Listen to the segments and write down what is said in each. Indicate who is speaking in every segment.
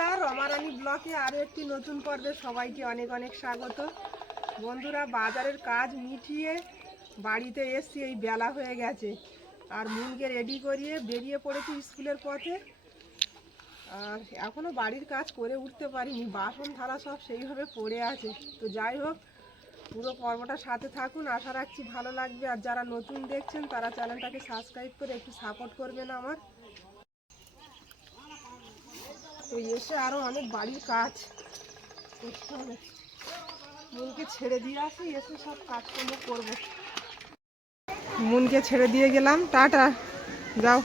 Speaker 1: নমস্কার রমারানী ব্লকে আরও একটি নতুন পর্বে সবাইকে অনেক অনেক স্বাগত। বন্ধুরা, বাজারের কাজ মিটিয়ে বাড়িতে এসছি, এই বেলা হয়ে গেছে। আর মুনকে রেডি করিয়ে বেরিয়ে পড়েছি স্কুলের পথে। আর এখনও বাড়ির কাজ করে উঠতে পারিনি, বাসন থালা সব সেইভাবে পড়ে আছে। তো যাই হোক, পুরো পর্বটা সাথে থাকুন, আশা রাখছি ভালো লাগবে। আর যারা নতুন দেখছেন, তারা চ্যানেলটাকে সাবস্ক্রাইব করে একটু সাপোর্ট করবেন আমার। তো এসে আরও অনেক বাড়ির কাজ করতে হবে। মনকে ছেড়ে দিয়ে আসি, এসে সব কাজকর্ম করব। মনকে ছেড়ে দিয়ে গেলাম। টাটা। যাও।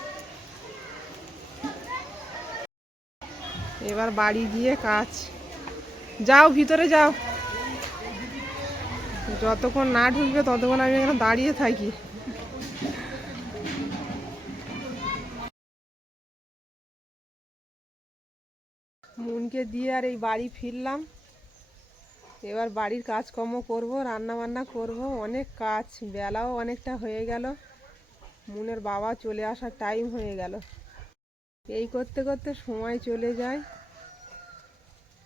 Speaker 1: এবার বাড়ি গিয়ে কাজ। যাও, ভিতরে যাও। যতক্ষণ না ঢুকবে, ততক্ষণ আমি এখানে দাঁড়িয়ে থাকি। মনকে দিয়ে আর এই বাড়ি ফিরলাম। এবার বাড়ির কাজকর্ম করব রান্না বান্না করব, অনেক কাজ, বেলাও অনেকটা হয়ে গেল। মুনের বাবা চলে আসার টাইম হয়ে গেল। এই করতে করতে সময় চলে যায়।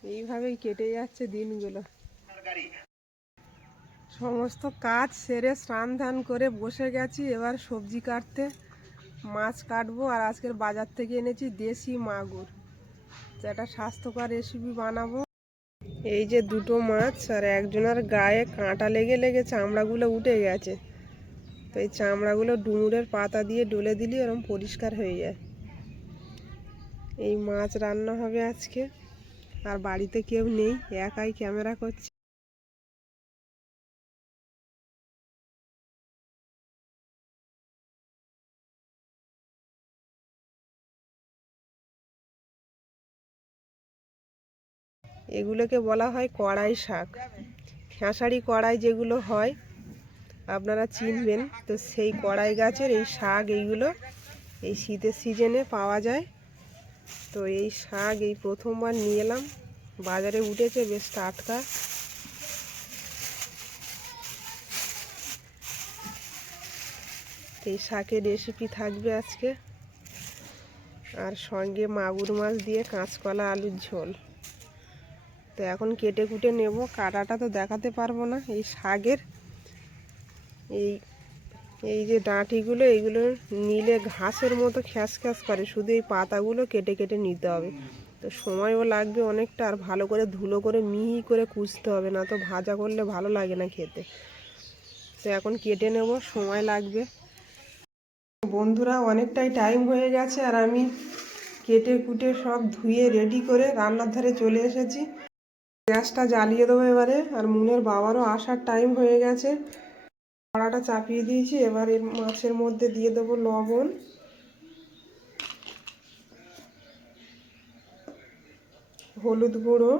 Speaker 1: এইভাবেই কেটে যাচ্ছে দিনগুলো। সমস্ত কাজ সেরে স্নান ধান করে বসে গেছি, এবার সবজি কাটতে। মাছ কাটবো আর আজকের বাজার থেকে এনেছি দেশি মাগুর। যেটা স্বাস্থ্যকর রেসিপি বানাবো। এই যে দুটো মাছ আর একজনের গায়ে কাঁটা লেগে লেগে চামড়াগুলো উঠে গেছে। তো এই চামড়াগুলো ডুমুরের পাতা দিয়ে ডলে দিলে এরকম পরিষ্কার হয়ে যায়। এই মাছ রান্না হবে আজকে। আর বাড়িতে কেউ নেই, একাই ক্যামেরা করছি। এগুলোকে বলা হয় কড়াই শাক। খেসারি কড়াই যেগুলো হয়, আপনারা চিনবেন। তো সেই কড়াই গাছের এই শাক এইগুলো এই শীতের সিজনে পাওয়া যায়। তো এই শাক এই প্রথমবার নিয়ে এলাম। বাজারে উঠেছে বেশ টাটকা। এই শাকের রেসিপি থাকবে আজকে। আর সঙ্গে মাগুর মাছ দিয়ে কাঁচকলা আলুর ঝোল। তো এখন কেটে কুটে নেব। কাটাটা তো দেখাতে পারব না। এই শাকের এই এই যে ডাঁটিগুলো এইগুলো নিলে ঘাসের মতো খ্যাস খ্যাস করে। শুধু এই পাতাগুলো কেটে কেটে নিতে হবে। তো সময়ও লাগবে অনেকটা, আর ভালো করে ধুলো করে মিহি করে কুচতে হবে, না তো ভাজা করলে ভালো লাগে না খেতে। তো এখন কেটে নেব, সময় লাগবে। বন্ধুরা, অনেকটাই টাইম হয়ে গেছে, আর আমি কেটে কুটে সব ধুয়ে রেডি করে রান্নার ধারে চলে এসেছি। গ্যাসটা জ্বালিয়ে দেবো এবারে, আর মুনের বাবারও আসার টাইম হয়ে গেছে। কড়াটা চাপিয়ে দিয়েছি, এবার এর মাছের মধ্যে দিয়ে দেবো লবণ। হলুদ গুঁড়ো।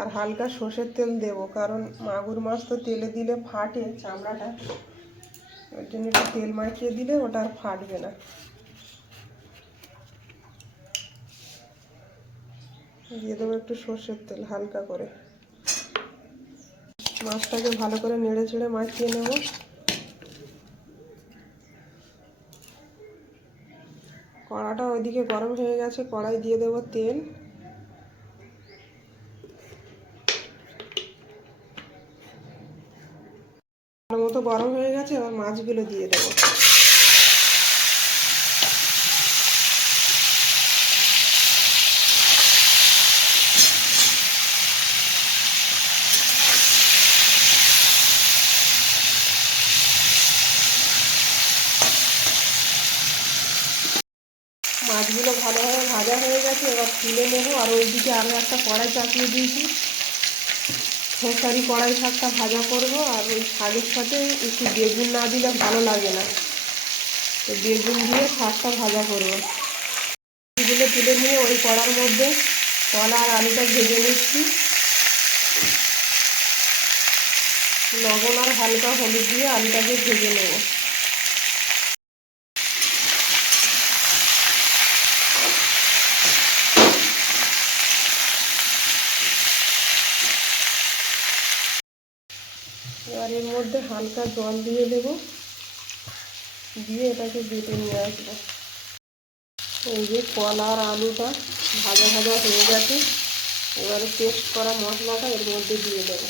Speaker 1: আর হালকা সর্ষের তেল দেব, কারণ মাগুর মাছ তো তেলে দিলে ফাটে চামড়াটা। ওই জন্য একটু তেল মাখিয়ে দিলে ওটা আর ফাটবে না। দিয়ে দেবো একটু সর্ষের তেল, হালকা করে। মাছটাকে ভালো করে নেড়ে চেড়ে মাখিয়ে নেব। কড়াটা ওইদিকে গরম হয়ে গেছে, কড়াই দিয়ে দেবো তেল। মতো গরম হয়ে গেছে, এবার মাছগুলো দিয়ে দেবো। মাছগুলো ভালোভাবে ভাজা হয়ে গেছে, এবার তুলে নেব। আর ওইদিকে আমি একটা কড়াই চাপিয়ে দিয়েছি। খেসারি কড়াই শাকটা ভাজা করব, আর ওই শাকের সাথে একটু বেগুন না দিলে ভালো লাগে না। তো বেগুন দিয়ে শাকটা ভাজা করব। এগুলো তুলে নিয়ে ওই কড়ার মধ্যে কলা আর আলুটা ভেজে নিচ্ছি। লবণ আর হালকা হলুদ দিয়ে আলুটাকে ভেজে নেব এবার এর মধ্যে হালকা জল দিয়ে দেব। দিয়ে এটাকে বেটে নিয়ে আসব। এই যে কলা আর আলুটা ভাজা ভাজা হয়ে গেছে, এবারে পেস্ট করা মশলাটা এর মধ্যে দিয়ে দেবো।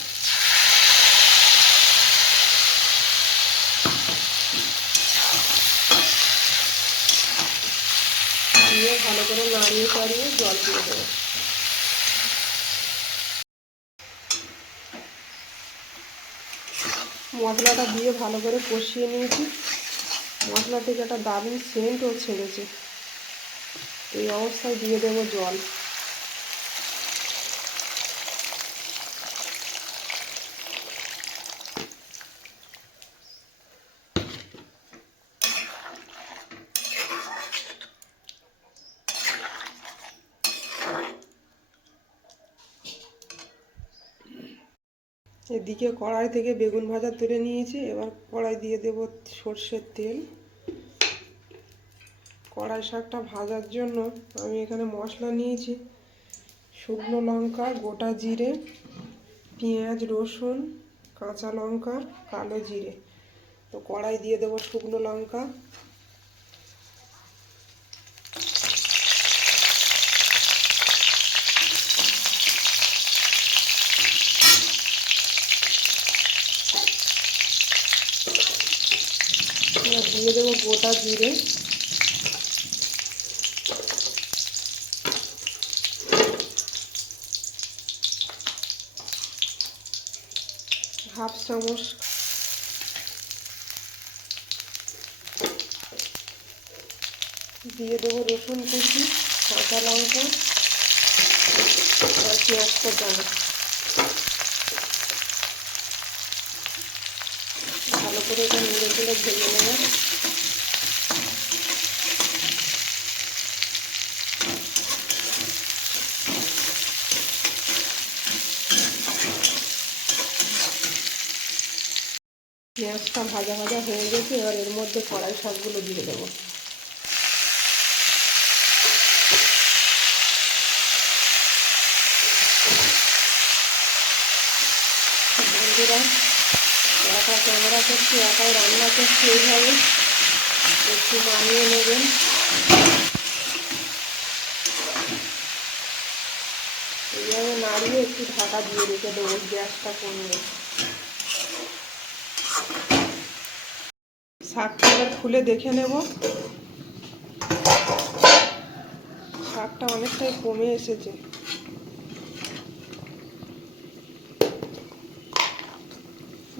Speaker 1: দিয়ে ভালো করে নাড়িয়ে চাড়িয়ে জল দিয়ে দেবো। মশলাটা দিয়ে ভালো করে কষিয়ে নিয়েছি। মশলা থেকে একটা দারুণ সেন্টও ছেড়েছে। এই অবস্থায় দিয়ে দেবো জল। এদিকে কড়াই থেকে বেগুন ভাজা তুলে নিয়েছি। এবার কড়াই দিয়ে দেব সর্ষের তেল। কড়াই শাকটা ভাজার জন্য আমি এখানে মশলা নিয়েছি। শুকনো লঙ্কা, গোটা জিরে, পেঁয়াজ, রসুন, কাঁচা লঙ্কা, কালো জিরে। তো কড়াই দিয়ে দেবো শুকনো লঙ্কা এবার দিয়ে দেবো গোটা জিরে। হাফ চামচ দিয়ে দেবো রসুন কুচি, কাঁচা লঙ্কা আর পেঁয়াজটা দানা ভালো করে এটা নেড়ে নেব। পেঁয়াজটা ভাজা ভাজা হয়ে গেছে, এবার এর মধ্যে কড়াই শাকগুলো দিয়ে দেবো। বন্ধুরা, একা ক্যামেরা করছি, একাই রান্না করছি এইভাবে। একটু মানিয়ে নেবেন। এইভাবে নাড়িয়ে একটু ঢাকা দিয়ে রেখে দেবো গ্যাসটা কমিয়ে শাকটা এবার খুলে দেখে নেব। শাকটা অনেকটাই কমে এসেছে।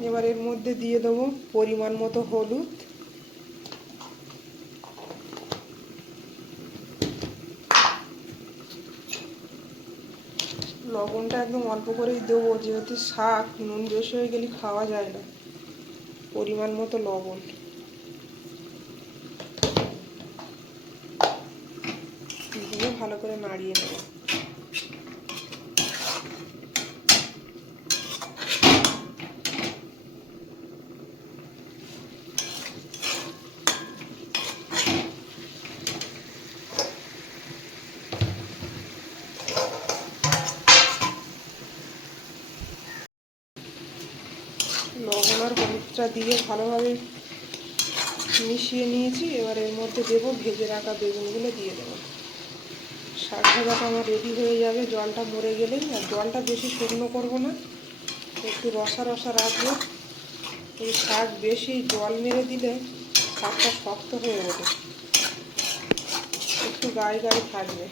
Speaker 1: এবার এর মধ্যে দিয়ে দেবো পরিমাণ মতো হলুদ। লবণটা একদম অল্প করেই দেবো, যেহেতু শাক, নুন বেশি হয়ে গেলে খাওয়া যায় না। পরিমাণ মতো লবণ দিয়ে ভালো করে নাড়িয়ে নেব। লবণ আর হলুদটা দিয়ে ভালোভাবে মিশিয়ে নিয়েছি। এবার এর মধ্যে দেবো ভেজে রাখা বেগুনগুলো দিয়ে দেবো। শাক ভাজাটা আমার রেডি হয়ে যাবে। জলটা মরে গেলেই আর জলটা বেশি শুকনো করব না। একটু রসা রসা রাখব। এই শাক বেশি জল মেরে দিলে শাকটা শক্ত হয়ে ওঠে। একটু গায়ে গায়ে থাকবে।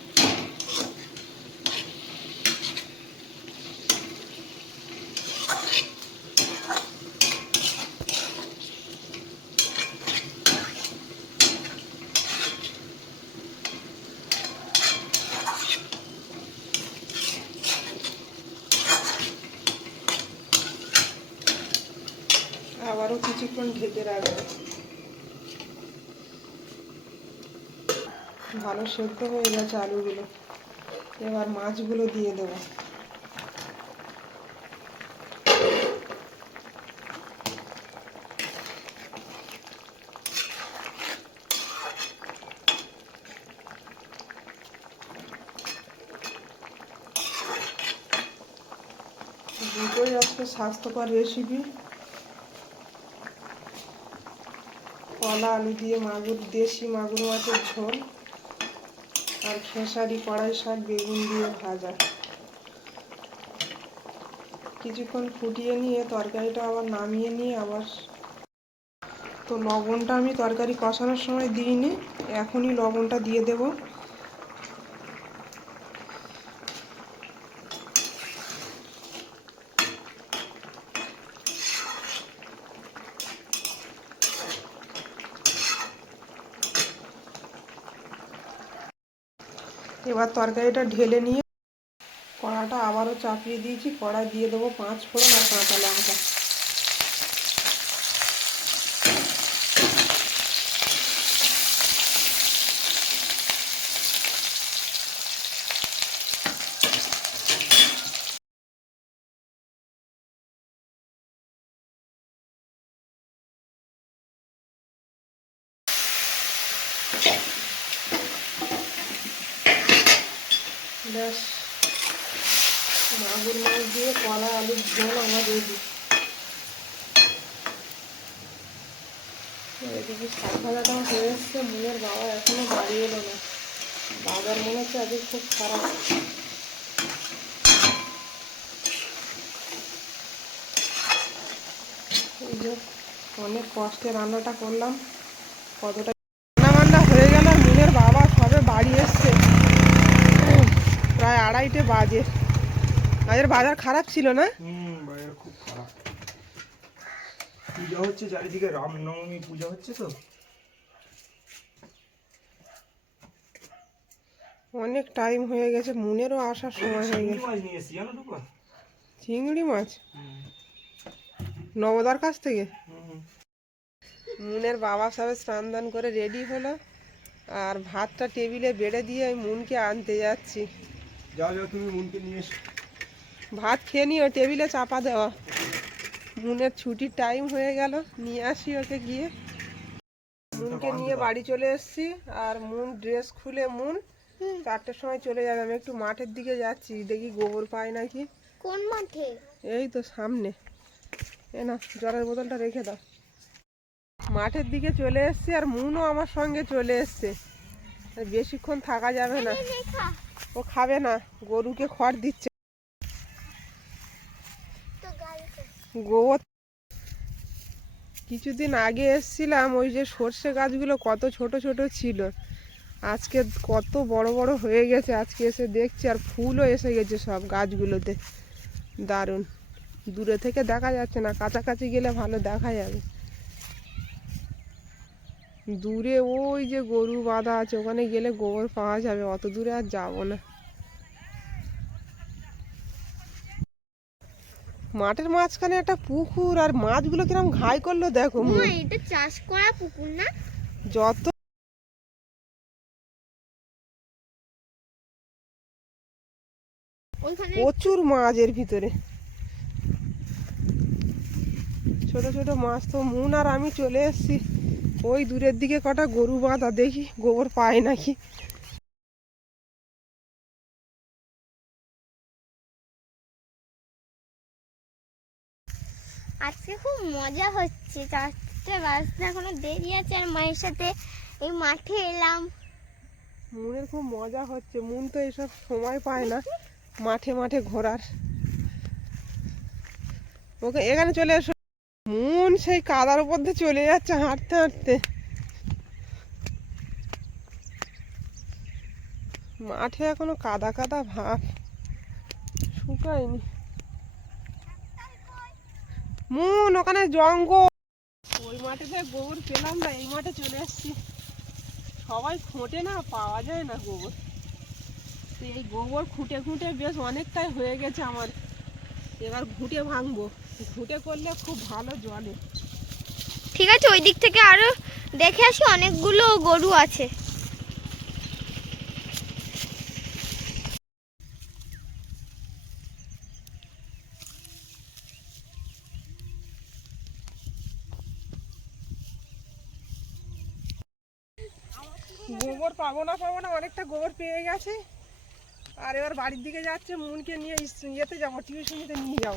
Speaker 1: আবারও কিছুক্ষণ ঢেকে রাখব। ভালো সেদ্ধ হয়ে গেছে আলুগুলো। এবার মাছগুলো দিয়ে দেবো। দুটোই আজকে স্বাস্থ্যকর রেসিপি কলা, আলু দিয়ে মাগুর, দেশি মাগুর মাছের ঝোল আর খেসারি, কড়াই শাক, বেগুন দিয়ে ভাজা। কিছুক্ষণ ফুটিয়ে নিয়ে তরকারিটা আবার নামিয়ে নিয়ে আবার তো লবণটা আমি তরকারি কষানোর সময় দিইনি, এখনই লবণটা দিয়ে দেব। এবার তরকারিটা ঢেলে নিয়ে কড়াটা আবারও চাপিয়ে দিয়েছি। কড়া দিয়ে দেবো পাঁচ ফোড়ন আর কাঁচা লঙ্কা। ব্যাস, মাগুর মাছ দিয়ে কলা, আলুর ঝোল আমার রেডি এদিকে শাক ভাজাটা হয়ে এসছে মুয়ের বাবা এখনও বাড়ি এলো না। বাজার মনে হচ্ছে আজকে খুব খারাপ। এই যে অনেক কষ্টে রান্নাটা করলাম, কতটা রান্না বান্না হয়ে গেল, আর মুনের বাবা সবে বাড়ি এসছে। আড়াইটে বাজে। আজের বাজার খারাপ ছিল না?
Speaker 2: হুম খুব খারাপ। পূজা হচ্ছে চারিদিকে রামনবমী পূজা হচ্ছে তো।
Speaker 1: অনেক টাইম হয়ে গেছে মুনেরও আসার সময় হয়ে গেছে।
Speaker 2: মাছ নিয়ে এসছি জানো রূপা
Speaker 1: চিংড়ি মাছ? নবদার কাছ থেকে? মুনের বাবা সবে স্নান দান করে রেডি হলো আর ভাতটা টেবিলে বেড়ে দিয়ে আমি মুনকে আনতে যাচ্ছি।
Speaker 2: যাও যাও তুমি মুনকে নিয়ে এসো।
Speaker 1: ভাত খেয়ে নিও টেবিলে চাপা দেওয়া। মুনের ছুটির টাইম হয়ে গেল নিয়ে আসি ওকে গিয়ে। মুনকে নিয়ে বাড়ি চলে এসেছি আর মুন ড্রেস খুলে মুন চারটের সময় চলে যাবে। আমি একটু মাঠের দিকে যাচ্ছি দেখি গোবর পাই নাকি।
Speaker 3: কোন মাঠে?
Speaker 1: এই তো সামনে। এ না জলের বোতলটা রেখে দাও। মাঠের দিকে চলে এসছি আর মুনও আমার সঙ্গে চলে এসছে। বেশিক্ষণ থাকা যাবে না। ও খাবে না, গরুকে খড় দিচ্ছে। কিছুদিন আগে এসছিলাম, ওই যে সর্ষে গাছগুলো কত ছোট ছোট ছিল। আজকে কত বড় বড় হয়ে গেছে, আজকে এসে দেখছি আর ফুলও এসে গেছে সব গাছগুলোতে। দারুণ। দূরে থেকে দেখা যাচ্ছে না, কাছাকাছি গেলে ভালো দেখা যাবে। দূরে ওই যে গরু বাঁধা আছে ওখানে গেলে গোবর পাওয়া যাবে অত দূরে আর যাব না। মাঠের মাঝখানে একটা পুকুর আর মাছগুলো কিরম ঘাই করল দেখো
Speaker 3: এটা চাষ করা পুকুর না?
Speaker 1: যত প্রচুর মাছ এর ভিতরে। ছোট ছোট মাছ তো মুন আর আমি চলে এসেছি। ওই দূরের দিকে কটা গরু বাঁধা দেখি গোবর পায় নাকি।
Speaker 3: আজকে খুব মজা হচ্ছে চারটে বাজতে এখনও দেরি আছে আর মায়ের সাথে এই মাঠে এলাম।
Speaker 1: মুনের খুব মজা হচ্ছে মুন তো এসব সময় পায় না মাঠে মাঠে ঘোরার। ওকে এখানে চলে এসো। মুন সেই কাদার উপর দিয়ে চলে যাচ্ছে হাঁটতে হাঁটতে। মাঠে এখনও কাদা কাদা ভাব। শুকায়নি। মুন, ওখানে জঙ্গল। ওই মাঠে থেকে গোবর পেলাম না, এই মাঠে চলে আসছি সবাই খুঁটে না, পাওয়া যায় না গোবর। তো এই গোবর খুঁটে খুঁটে বেশ অনেকটাই হয়ে গেছে আমার। এবার ঘুঁটে ভাঙবো। ঘুঁটে করলে খুব ভালো জলে
Speaker 3: ঠিক আছে ওই দিক থেকে আরও দেখে আসি অনেকগুলো গরু আছে।
Speaker 1: গোবর পাবো না পাবো না অনেকটা গোবর পেয়ে গেছে। আর এবার বাড়ির দিকে যাচ্ছে মুনকে নিয়ে ইয়েতে যাব টিউশনিতে নিয়ে যাব।